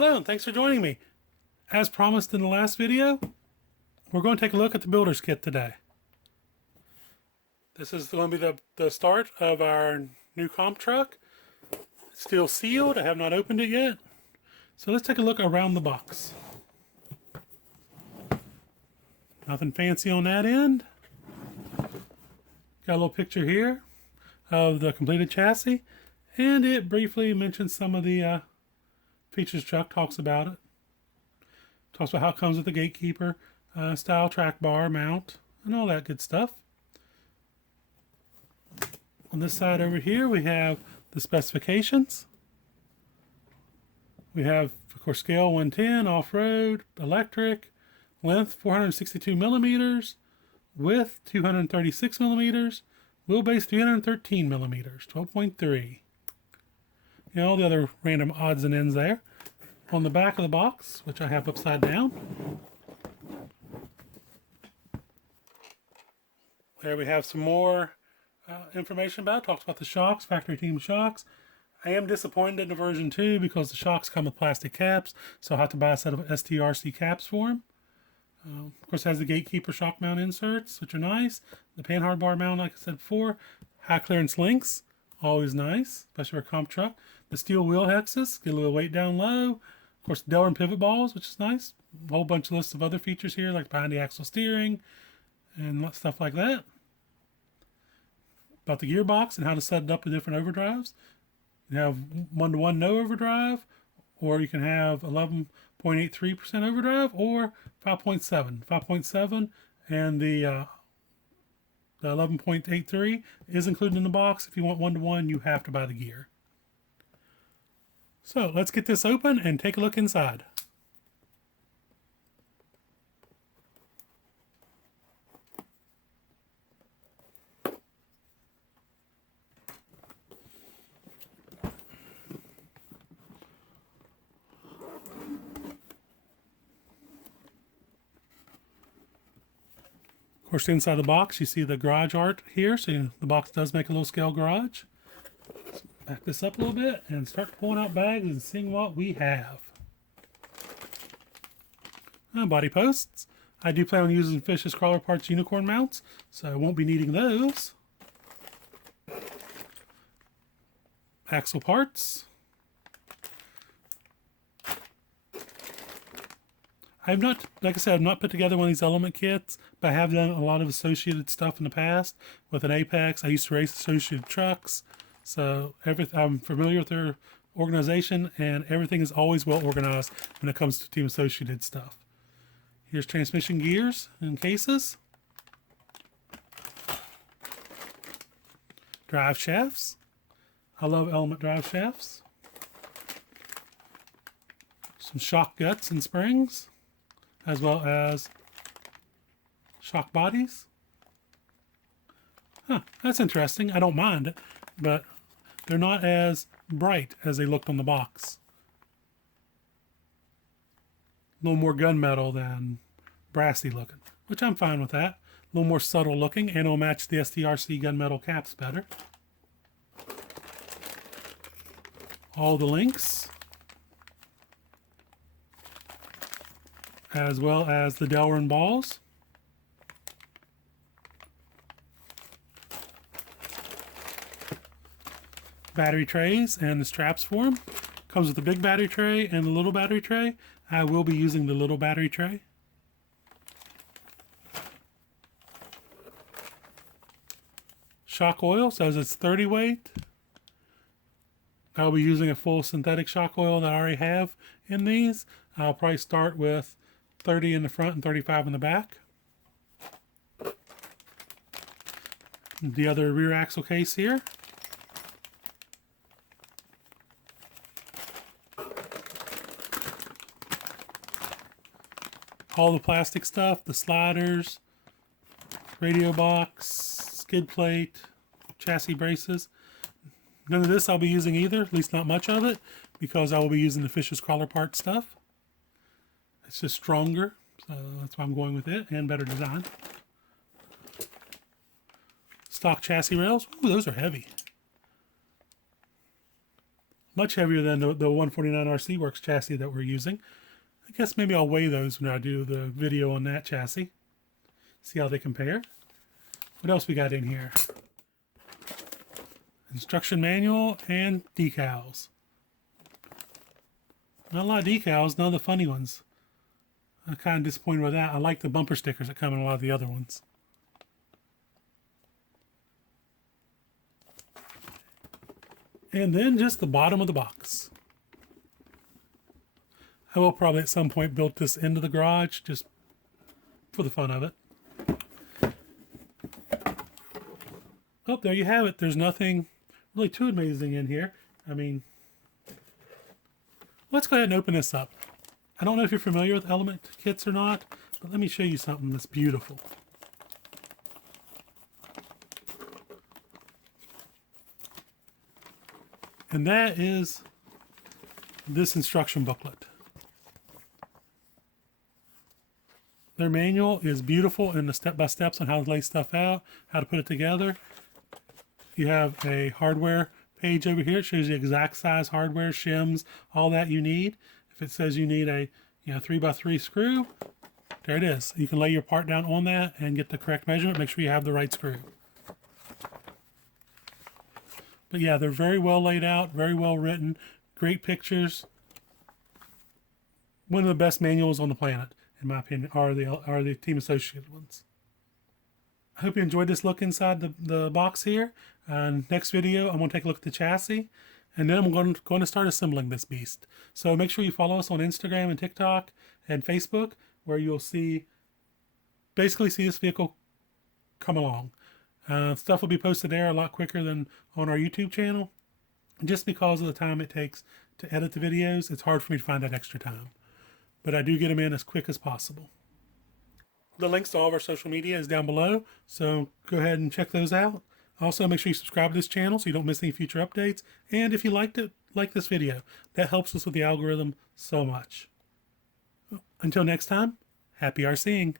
Hello and thanks for joining me. As promised in the last video, we're going to take a look at the builder's kit today. This is going to be the start of our new comp truck. It's still sealed. I have not opened it yet. So let's take a look around the box. Nothing fancy on that end. Got a little picture here of the completed chassis, and it briefly mentions some of the features truck, talks about it. Talks about how it comes with the gatekeeper, style track bar, mount, and all that good stuff. On this side over here, we have the specifications. We have, of course, scale 110, off-road, electric, length 462 millimeters, width 236 millimeters, wheelbase 313 millimeters, 12.3. And all the other random odds and ends there. On the back of the box, which I have upside down, there we have some more information about it. Talks about the shocks, factory team shocks. I am disappointed in the version 2 because the shocks come with plastic caps, so I'll have to buy a set of STRC caps for them. Of course, it has the gatekeeper shock mount inserts, which are nice. The panhard bar mount, like I said before. High clearance links, always nice, especially for a comp truck. The steel wheel hexes, get a little weight down low. Of course, the Delrin pivot balls, which is nice. A whole bunch of lists of other features here, like behind the axle steering and stuff like that. About the gearbox and how to set it up with different overdrives. You have 1-to-1 no overdrive, or you can have 11.83% overdrive, or 5.7. 5.7 and the 11.83 is included in the box. If you want 1-to-1, you have to buy the gear. So let's get this open and take a look inside. Of course, inside the box, you see the garage art here. So the box does make a little scale garage. Let's back this up a little bit and start pulling out bags and seeing what we have. Body posts. I do plan on using Fish's Crawler Parts unicorn mounts, so I won't be needing those. Axle parts. I've not, like I said, I've not put together one of these element kits, but I have done a lot of associated stuff in the past with an Apex. I used to race associated trucks, so I'm familiar with their organization, and everything is always well organized when it comes to team associated stuff. Here's transmission gears and cases. Drive shafts. I love element drive shafts. Some shock guts and springs, as well as shock bodies. That's interesting. I don't mind it, but they're not as bright as they looked on the box. A little more gunmetal than brassy looking, which I'm fine with that. A little more subtle looking, and it'll match the STRC gunmetal caps better. All the links, as well as the Delrin balls. Battery trays and the straps for them. Comes with the big battery tray and the little battery tray. I will be using the little battery tray. Shock oil says it's 30 weight. I'll be using a full synthetic shock oil that I already have in these. I'll probably start with 30 in the front and 35 in the back. The other rear axle case here. All the plastic stuff, the sliders, radio box, skid plate, chassis braces. None of this I'll be using either, at least not much of it, because I will be using the Fish's Crawler Part stuff. It's just stronger, so that's why I'm going with it, and better design. Stock chassis rails. Ooh, those are heavy. much heavier than the 149 RC Works chassis that we're using. I guess maybe I'll weigh those when I do the video on that chassis. See how they compare. What else we got in here? Instruction manual and decals. Not a lot of decals, none of the funny ones. I'm kind of disappointed with that. I like the bumper stickers that come in a lot of the other ones. And then just the bottom of the box. I will probably at some point build this into the garage just for the fun of it. Oh, there you have it. There's nothing really too amazing in here. I mean, let's go ahead and open this up. I don't know if you're familiar with element kits or not, but let me show you something that's beautiful. And that is this instruction booklet. Their manual is beautiful in the step-by-steps on how to lay stuff out, how to put it together. You have a hardware page over here. It shows you exact size hardware, shims, all that you need. If it says you need a 3x3 screw, there it is. You can lay your part down on that and get the correct measurement. Make sure you have the right screw. But yeah, they're very well laid out, very well written, great pictures. One of the best manuals on the planet, in my opinion, are the Team Associated ones. I hope you enjoyed this look inside the box here. Next video, I'm going to take a look at the chassis, and then I'm going to start assembling this beast. So make sure you follow us on Instagram and TikTok and Facebook, where you'll basically see this vehicle come along. Stuff will be posted there a lot quicker than on our YouTube channel. Just because of the time it takes to edit the videos, it's hard for me to find that extra time. But I do get them in as quick as possible. The links to all of our social media is down below, so go ahead and check those out. Also, make sure you subscribe to this channel so you don't miss any future updates. And if you liked it, like this video. That helps us with the algorithm so much. Until next time, happy RCing.